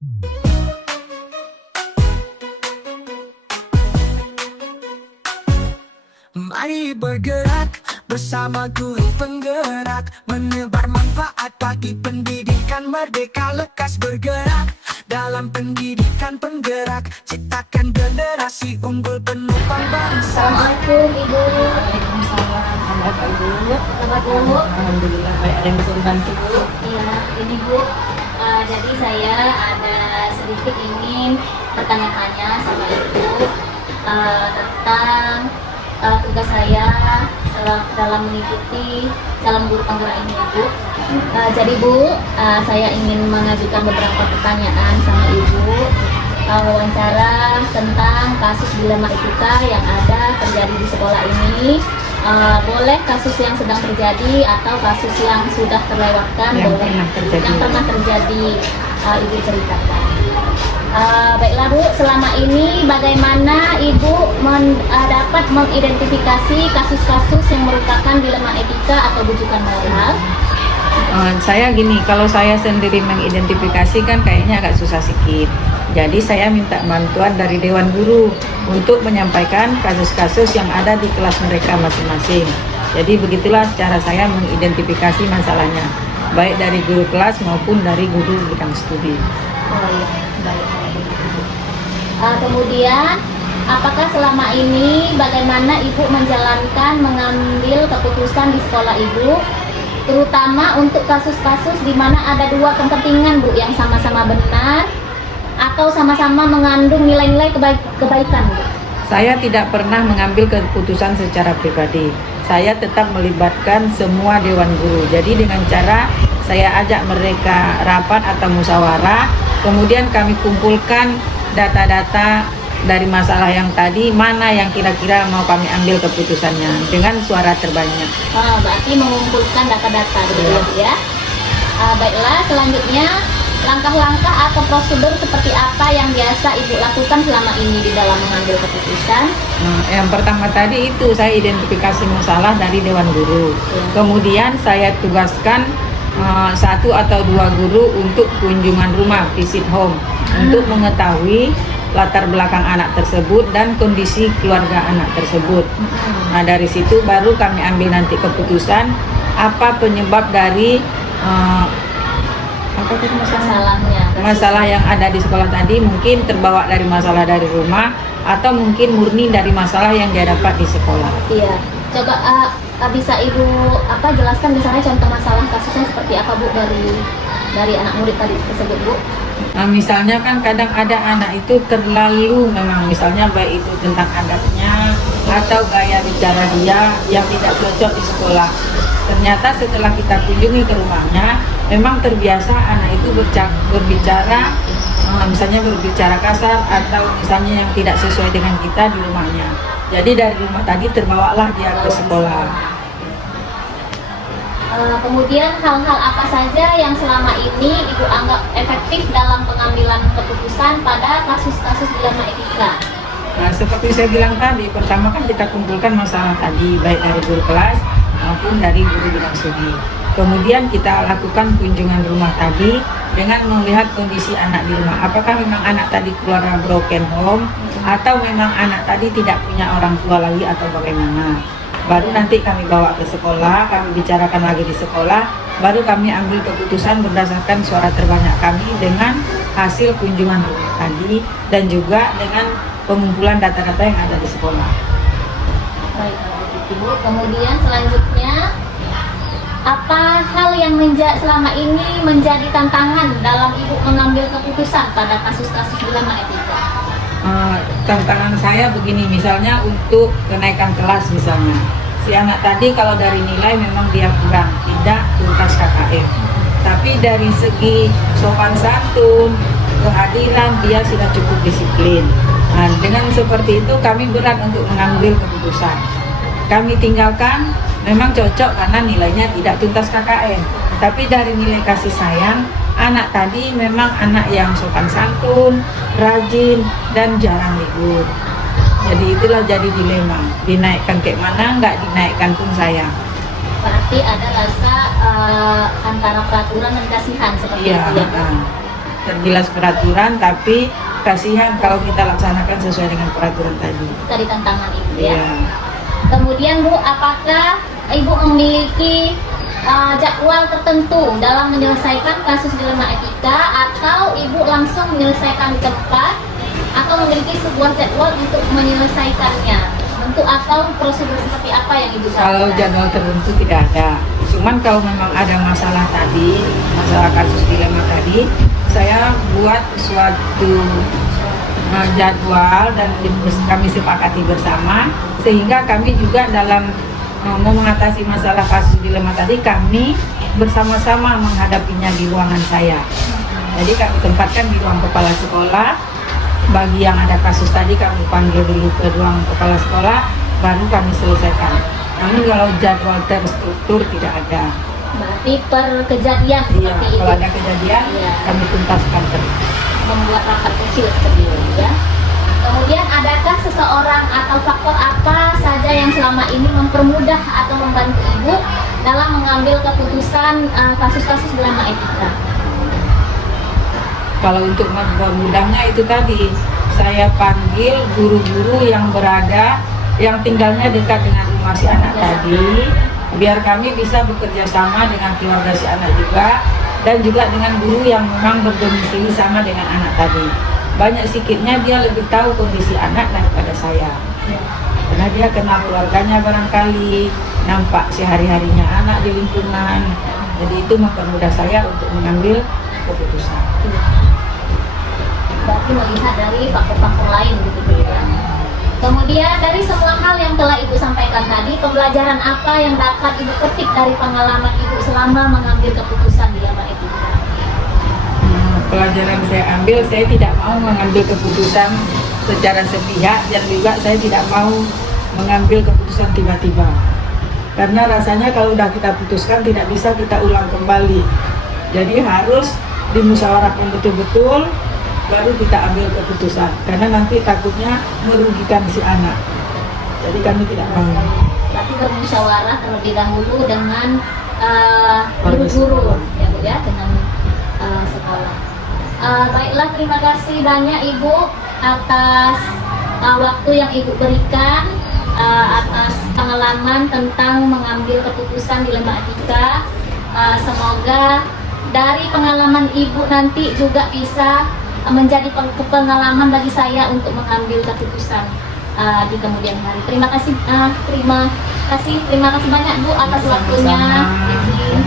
Mari bergerak bersama guru penggerak, menebar manfaat bagi pendidikan merdeka. Lekas bergerak dalam pendidikan penggerak, ciptakan generasi unggul penopang bangsa. Assalamualaikum Ibu. Waalaikumsalam. Apa Ibu? Selamat Bu. Alhamdulillah baik, ada yang bisa dibantu Bu? Iya, ini Bu. Jadi saya ada sedikit ingin bertanya-tanya sama Ibu tentang tugas saya dalam mengikuti calon guru penggerak ini Bu. Jadi Bu, saya ingin mengajukan beberapa pertanyaan sama Ibu. Wawancara tentang kasus dilema etika yang ada terjadi di sekolah ini. Boleh kasus yang sedang terjadi atau kasus yang sudah terlewatkan, Yang boleh pernah terjadi. yang pernah terjadi, Ibu ceritakan. Baiklah Bu, selama ini bagaimana Ibu dapat mengidentifikasi kasus-kasus yang merupakan dilema etika atau bujukan moral? Saya gini, kalau saya sendiri mengidentifikasi kan kayaknya agak susah sedikit. Jadi saya minta bantuan dari Dewan Guru untuk menyampaikan kasus-kasus yang ada di kelas mereka masing-masing. Jadi begitulah cara saya mengidentifikasi masalahnya, baik dari guru kelas maupun dari guru bidang studi. Oh iya, baik. Kemudian, apakah selama ini bagaimana Ibu mengambil keputusan di sekolah Ibu, terutama untuk kasus-kasus di mana ada dua kepentingan Bu yang sama-sama benar atau sama-sama mengandung nilai-nilai kebaikan Bu? Saya tidak pernah mengambil keputusan secara pribadi. Saya tetap melibatkan semua Dewan Guru. Jadi dengan cara saya ajak mereka rapat atau musyawarah, kemudian kami kumpulkan data-data dari masalah yang tadi, mana yang kira-kira mau kami ambil keputusannya dengan suara terbanyak. Berarti mengumpulkan data-data gitu ya. Baiklah, selanjutnya langkah-langkah atau prosedur seperti apa yang biasa Ibu lakukan selama ini di dalam mengambil keputusan? Yang pertama tadi itu saya identifikasi masalah dari Dewan Guru. Kemudian saya tugaskan satu atau dua guru untuk kunjungan rumah, visit home, untuk mengetahui latar belakang anak tersebut dan kondisi keluarga anak tersebut. Nah dari situ baru kami ambil nanti keputusan apa penyebab dari masalah yang ada di sekolah tadi. Mungkin terbawa dari masalah dari rumah atau mungkin murni dari masalah yang dia dapat di sekolah. Iya, coba bisa Ibu jelaskan misalnya contoh masalah kasusnya seperti apa Bu dari anak murid tadi tersebut Bu? Nah misalnya kan kadang ada anak itu terlalu memang misalnya baik itu tentang adatnya atau gaya bicara dia yang tidak cocok di sekolah. Ternyata setelah kita kunjungi ke rumahnya, memang terbiasa anak itu berbicara misalnya berbicara kasar atau misalnya yang tidak sesuai dengan kita di rumahnya. Jadi dari rumah tadi terbawalah dia ke sekolah. Kemudian hal-hal apa saja yang selama ini Ibu anggap efektif dalam pengambilan keputusan pada kasus-kasus dilema etika? Nah, seperti saya bilang tadi, pertama kan kita kumpulkan masalah tadi baik dari guru kelas maupun dari guru bidang studi. Kemudian kita lakukan kunjungan rumah tadi dengan melihat kondisi anak di rumah. Apakah memang anak tadi keluarga broken home atau memang anak tadi tidak punya orang tua lagi atau bagaimana? Baru nanti kami bawa ke sekolah, kami bicarakan lagi di sekolah, baru kami ambil keputusan berdasarkan suara terbanyak kami dengan hasil kunjungan rumah tadi dan juga dengan pengumpulan data-data yang ada di sekolah. Baik, Bu. Kemudian selanjutnya, apa hal yang selama ini menjadi tantangan dalam Ibu mengambil keputusan pada kasus-kasus dilema etika? Tantangan saya begini, misalnya untuk kenaikan kelas misalnya. Si anak tadi kalau dari nilai memang dia kurang, tidak tuntas KKM. Tapi dari segi sopan santun, kehadiran dia sudah cukup disiplin. Nah, dengan seperti itu kami berat untuk mengambil keputusan. Kami tinggalkan, memang cocok karena nilainya tidak tuntas KKM. Tapi dari nilai kasih sayang, anak tadi memang anak yang sopan santun, rajin, dan jarang libur. Jadi itulah jadi dilema, dinaikkan kayak mana, nggak dinaikkan pun sayang. Berarti ada rasa antara peraturan dan kasihan seperti Iya, itu ya. terjelas peraturan, tapi kasihan kalau kita laksanakan sesuai dengan peraturan tadi. Dari tantangan Ibu ya. Iya. Kemudian Bu, apakah Ibu memiliki jadwal tertentu dalam menyelesaikan kasus dilema etika, atau Ibu langsung menyelesaikan di tempat, atau memiliki sebuah jadwal untuk menyelesaikannya? Bentuk atau prosedur seperti apa yang Ibu Kalau lakukan? jadwal tertentu tidak ada. Cuman kalau memang ada masalah tadi, masalah kasus dilema tadi, saya buat suatu jadwal dan kami sepakati bersama, sehingga kami juga dalam mau mengatasi masalah kasus dilema tadi, kami bersama-sama menghadapinya di ruangan saya. Jadi kami tempatkan di ruang kepala sekolah. Bagi yang ada kasus tadi kami panggil dulu ke ruang kepala sekolah, baru kami selesaikan. Namun kalau jadwal terstruktur tidak ada. Berarti per kejadian Iya, seperti itu. kalau ada kejadian Iya. kami tuntaskan terus. Membuat rapat kecil seperti itu ya. Kemudian adakah seseorang atau faktor apa saja yang selama ini mempermudah atau membantu Ibu dalam mengambil keputusan kasus-kasus dilema etika? Kalau untuk mempermudahnya itu tadi, saya panggil guru-guru yang berada, yang tinggalnya dekat dengan rumah si anak tadi, biar kami bisa bekerja sama dengan keluarga si anak juga, dan juga dengan guru yang memang berdomisili sama dengan anak tadi. Banyak sikitnya dia lebih tahu kondisi anak daripada saya, karena dia kenal keluarganya barangkali, nampak sehari-harinya anak di lingkungan. Jadi itu mempermudah saya untuk mengambil keputusan. Berarti melihat dari faktor-faktor lain gitu ya. Kemudian dari semua hal yang telah Ibu sampaikan tadi, pembelajaran apa yang dapat Ibu petik dari pengalaman Ibu selama mengambil keputusan dilema etika? Pelajaran saya ambil, saya tidak mau mengambil keputusan secara sepihak, dan juga saya tidak mau mengambil keputusan tiba-tiba. Karena rasanya kalau udah kita putuskan tidak bisa kita ulang kembali. Jadi harus dimusyawarahkan betul-betul, baru kita ambil keputusan. Karena nanti takutnya merugikan si anak. Jadi kami tidak mau. Berarti bermusyawarah terlebih dahulu dengan Warga guru-guru sekolah. ya Bu ya, dengan sekolah. Baiklah, terima kasih banyak Ibu atas waktu yang Ibu berikan, atas pengalaman tentang mengambil keputusan dilema etika. Semoga dari pengalaman Ibu nanti juga bisa menjadi pengalaman bagi saya untuk mengambil keputusan di kemudian hari. Terima kasih banyak Bu atas waktunya. Izin.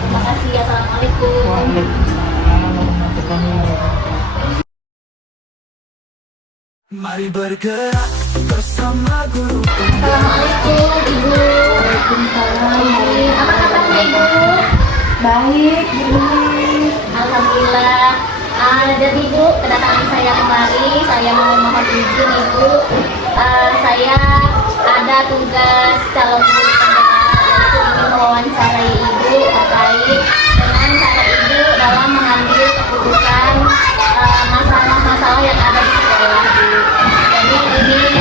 Terima kasih. Assalamualaikum. Waalaikumsalam warahmatullahi wabarakatuh. Mari bergerak bersama guru. Assalamualaikum Ibu. Waalaikumsalam. Apa kabarnya Ibu? Baik, Bu. Alhamdulillah. Jadi Bu, kedatangan saya kemari, saya mau mohon izin Ibu. Saya ada tugas calon guru penggerak, yaitu ingin mewawancarai Ibu terkait dengan cara Ibu dalam mengambil keputusan masalah-masalah yang ada di sekolah Bu. Jadi ini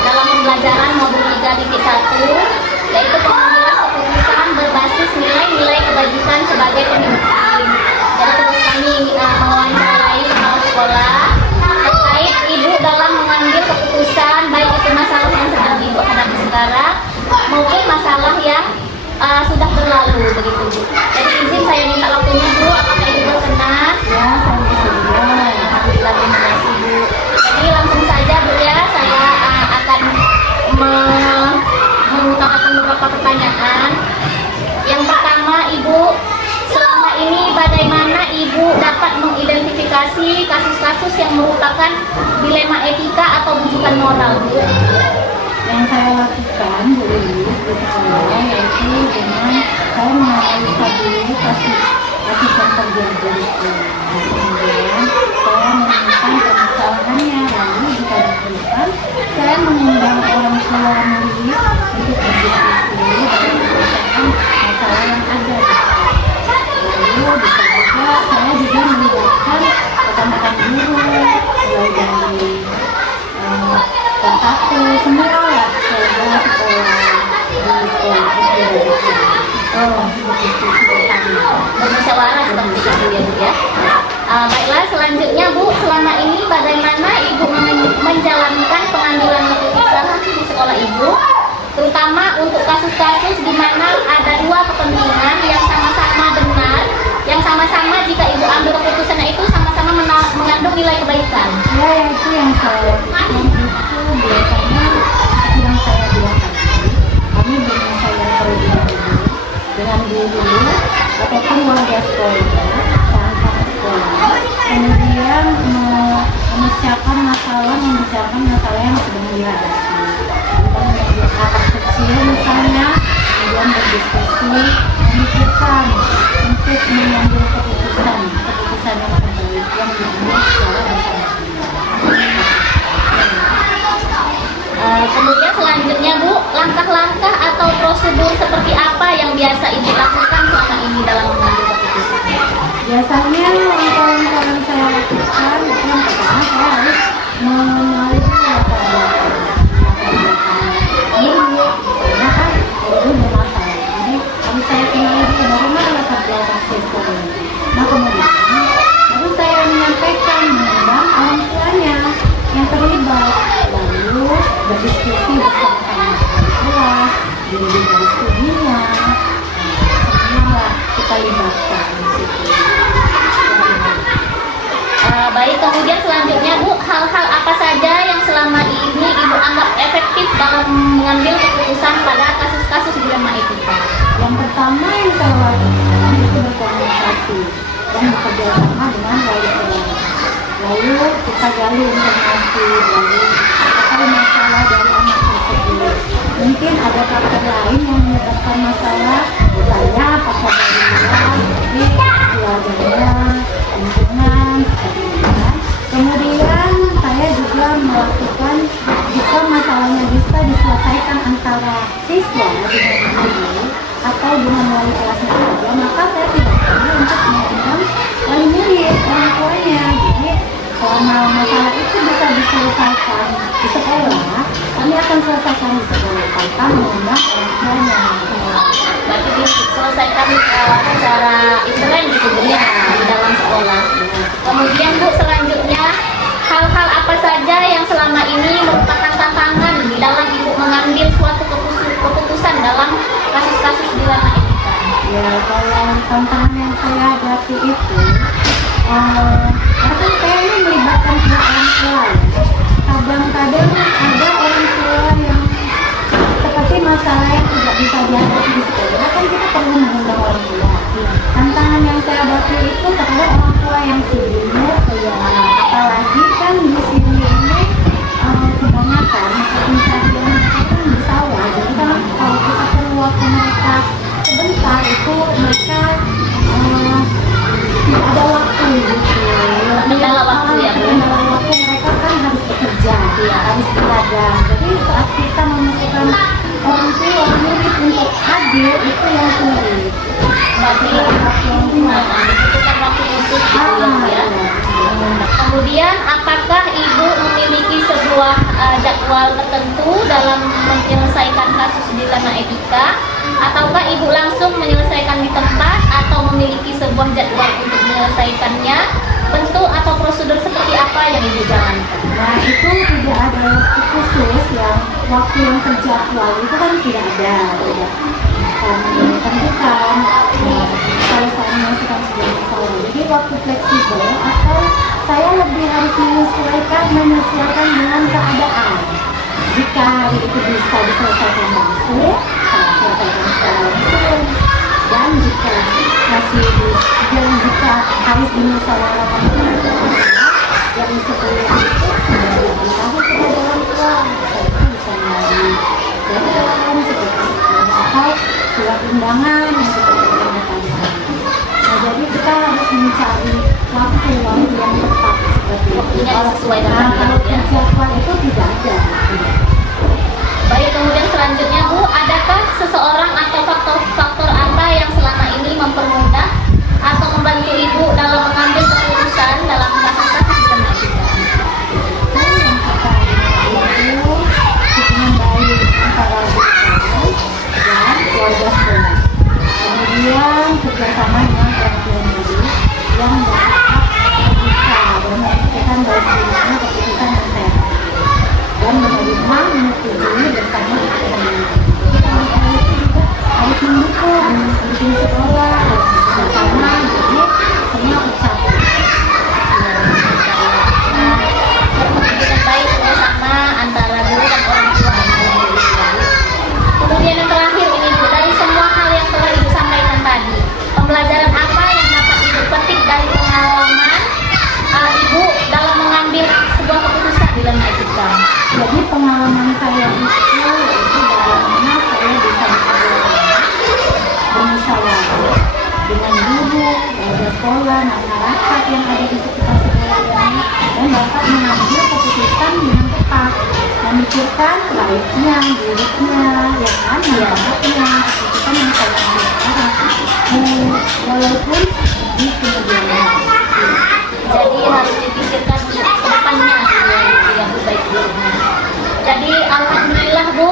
dalam pembelajaran modul 3.1, yaitu pengambilan keputusan berbasis nilai-nilai kebajikan sebagai pemimpin. Jadi terus kami mewawancarai kepala sekolah terkait Ibu dalam mengambil keputusan, baik itu masalah yang sedang Ibu hadapi sekarang maupun masalah yang sudah berlalu begitu Bu. Jadi izin saya minta waktunya Bu, apakah Ibu berkenan? Ya, saya bersedia. Alhamdulillah, terima kasih Bu. Jadi langsung saja Bu ya, saya akan mengutarakan beberapa pertanyaan. Yang pertama Ibu, selama ini bagaimana Ibu dapat mengidentifikasi kasus-kasus yang merupakan dilema etika atau bujukan moral Bu? Yang saya lakukan, Bu Lilis, di sekolah, yaitu dengan saya menganalisa dulu kasus yang terjadi di sekolah. Kemudian saya menemukan permasalahannya, lalu jika diperlukan, saya mengundang orang tua murid untuk berdiskusi dan menyelesaikan masalah yang ada di sekolah. Lalu bisa juga saya juga melibatkan rekan-rekan guru, mulai dari kelas 1 semua lah sekolah di sekolah SD berdiskusi bersama. Bermusyawarah seperti itu ya Bu ya. Baiklah, selanjutnya Bu, selama ini bagaimana Ibu menjalankan pengambilan keputusan di sekolah Ibu, terutama untuk kasus-kasus di mana ada dua kepentingan yang sama-sama benar, yang sama-sama jika Ibu ambil keputusannya itu sama-sama mengandung nilai kebaikan. Ya, itu yang saya lakukan itu biasanya seperti yang saya bilang tadi, kami bermusyawarah terlebih dahulu dengan guru ataupun warga sekolah, anak sekolah, kemudian membicarakan masalah yang sedang dihadapi. Anak kecil misalnya, kemudian berdiskusi, memikirkan untuk mengambil keputusan yang terbaik yang diambil secara bersama-sama. Kemudian selanjutnya Bu, langkah-langkah atau prosedur seperti apa yang biasa Ibu lakukan selama ini dalam mengambil keputusan? Biasanya langkah-langkah yang saya lakukan itu yang pertama saya harus mengenali latar belakang. Karena kan itu bermasalah. Jadi harus saya kenali dulu bagaimana latar belakang siswa ini. Nah kemudian baru saya menyampaikan mengundang orang tuanya yang terlibat, lalu berdiskusi bersama-sama di kelas, di lingkungan studinya, semua kita libatkan di situ. Baik, kemudian selanjutnya Bu, hal-hal apa saja yang selama ini Ibu anggap efektif dalam mengambil keputusan pada kasus-kasus dilema etika? Yang pertama yang saya lakukan itu berkomunikasi dan bekerja sama dengan wali kelas. Lalu kita gali informasi dari apa masalah dari anak tersebut. Mungkin ada faktor lain yang menyebabkan masalah, misalnya faktor dari luar, seperti keluarganya, lingkungan, seperti itu. Kemudian saya juga melakukan jika masalahnya bisa diselesaikan antara siswa dengan guru atau dengan wali kelasnya saja, maka saya tidak perlu untuk mengundang wali murid, orang tuanya. Jadi selama masalah itu bisa diselesaikan di sekolah, kami akan selesaikan di sekolah tanpa mengundang orang tuanya. Berarti diselesaikan secara intern gitu Bu ya, di dalam sekolah. Kemudian Bu, selanjutnya hal-hal apa saja yang selama ini merupakan tantangan di dalam Ibu mengambil suatu keputusan dalam kasus-kasus dilema etika? Ya, kalau tantangan yang saya hadapi itu, karena saya ini melibatkan pihak orang tua. Kadang-kadang ada orang tua yang seperti masalah yang tidak bisa dihadapi di sekolah, kan kita perlu mengundang orang tua. Tantangan yang saya hadapi itu terhadap orang tua yang sibuk, apalagi kan di sini ini kebanyakan pencarian itu di sawah. Jadi kan kalau kita perlu waktu mereka sebentar itu mereka tidak ada waktu gitu. Kendala waktu ya Bu? Kendala waktu mereka kan harus bekerja, harus berladang. Jadi saat kita membutuhkan orang tua murid untuk hadir itu yang sulit. Membutuhkan waktu khusus gitu ya. Kemudian apakah Ibu memiliki sebuah jadwal tertentu dalam menyelesaikan kasus dilema etika, ataukah Ibu langsung menyelesaikan di tempat atau memiliki sebuah jadwal untuk menyelesaikannya? Bentuk atau prosedur seperti apa yang Ibu jalankan? Nah itu tidak ada waktu khusus yang waktu yang terjadwal itu kan tidak ada, kami tentukan kalau saya menyelesaikan sebuah masalah. Jadi waktu fleksibel atau saya lebih harus menyesuaikan dengan keadaan. Jika hari itu bisa diselesaikan langsung, saya selesaikan secara langsung. Dan jika jika harus dimusyawarahkan dengan orang tua, yang sebelum itu sudah diberitahu kepada orang tua, saya bisa melalui deadline seperti itu atau surat undangan yang seperti yang tadi. Nah jadi kita harus mencari waktu yang tepat seperti itu. Sesuai dengan Kalau jadwal itu tidak ada. Baik, kemudian selanjutnya Bu, adakah seseorang atau faktor-faktor apa yang selama ini mempermudah atau membantu Ibu dalam mengambil keputusan dalam kasus-kasus dilema etika? Yang pertama itu hubungan baik antara guru dan keluarga sekolah. sekolah, masyarakat yang ada di sekitar sekolah ini, dan dapat mengambil keputusan dengan tepat, memikirkan baiknya, buruknya, ya kan, manfaatnya, keputusan yang saya ambil sekarang, walaupun di kemudian hari. Jadi harus dipikirkan untuk kedepannya ya Bu, baik buruknya. Jadi alhamdulillah Bu,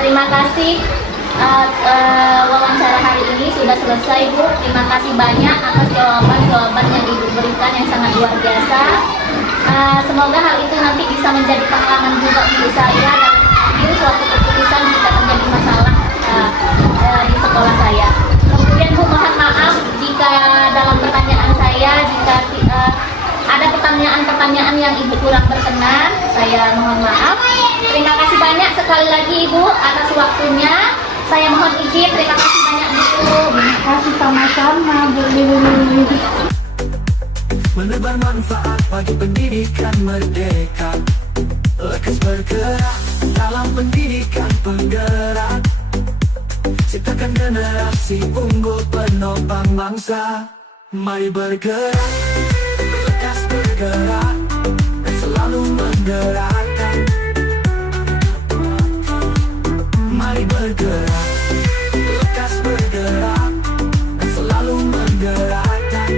terima kasih wawancara hari ini sudah selesai Bu. Terima kasih banyak atas jawaban-jawaban yang Ibu berikan yang sangat luar biasa. Semoga hal itu nanti bisa menjadi pengalaman juga untuk saya dan mengambil suatu keputusan jika terjadi masalah di sekolah saya. Kemudian Bu, mohon maaf jika dalam pertanyaan saya jika ada pertanyaan-pertanyaan yang Ibu kurang berkenan, saya mohon maaf. Terima kasih banyak sekali lagi Ibu atas waktunya. Saya mohon izin, terima kasih banyak Bu. Terima kasih sama-sama Bu Lilis. Menebar manfaat bagi pendidikan merdeka. Lekas bergerak dalam pendidikan penggerak. Ciptakan generasi unggul penopang bangsa. Mari bergerak, lekas bergerak, dan selalu menggerakkan. Mari bergerak, lekas bergerak, dan selalu menggerakkan.